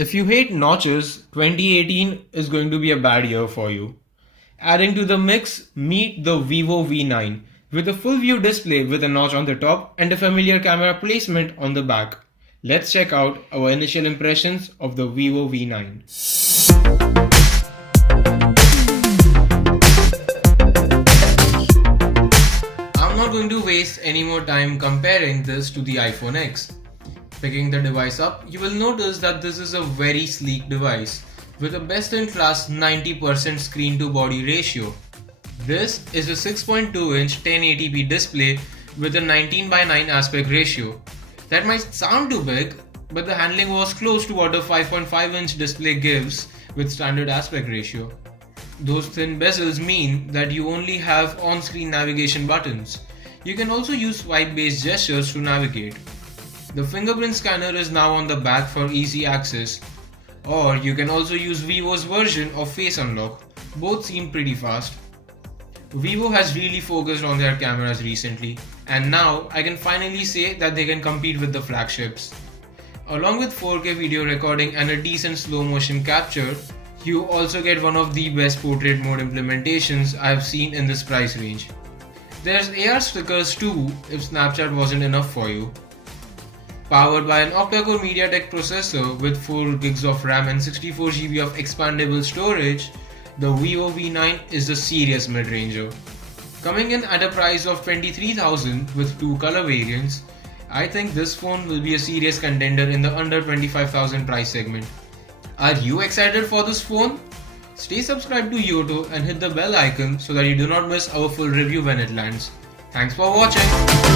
If you hate notches, 2018 is going to be a bad year for you. Adding to the mix, meet the Vivo V9 with a full view display with a notch on the top and a familiar camera placement on the back. Let's check out our initial impressions of the Vivo V9. I'm not going to waste any more time comparing this to the iPhone X. Picking the device up, you will notice that this is a very sleek device with a best-in-class 90% screen-to-body ratio. This is a 6.2-inch 1080p display with a 19:9 aspect ratio. That might sound too big, but the handling was close to what a 5.5-inch display gives with standard aspect ratio. Those thin bezels mean that you only have on-screen navigation buttons. You can also use swipe-based gestures to navigate. The fingerprint scanner is now on the back for easy access, or you can also use Vivo's version of Face Unlock. Both seem pretty fast. Vivo has really focused on their cameras recently, and now I can finally say that they can compete with the flagships. Along with 4K video recording and a decent slow motion capture, you also get one of the best portrait mode implementations I've seen in this price range. There's AR stickers too if Snapchat wasn't enough for you. Powered by an octa-core MediaTek processor with 4GB of RAM and 64GB of expandable storage, the Vivo V9 is a serious mid-ranger. Coming in at a price of $23,000 with two color variants, I think this phone will be a serious contender in the under $25,000 price segment. Are you excited for this phone? Stay subscribed to EOTO and hit the bell icon so that you do not miss our full review when it lands. Thanks for watching.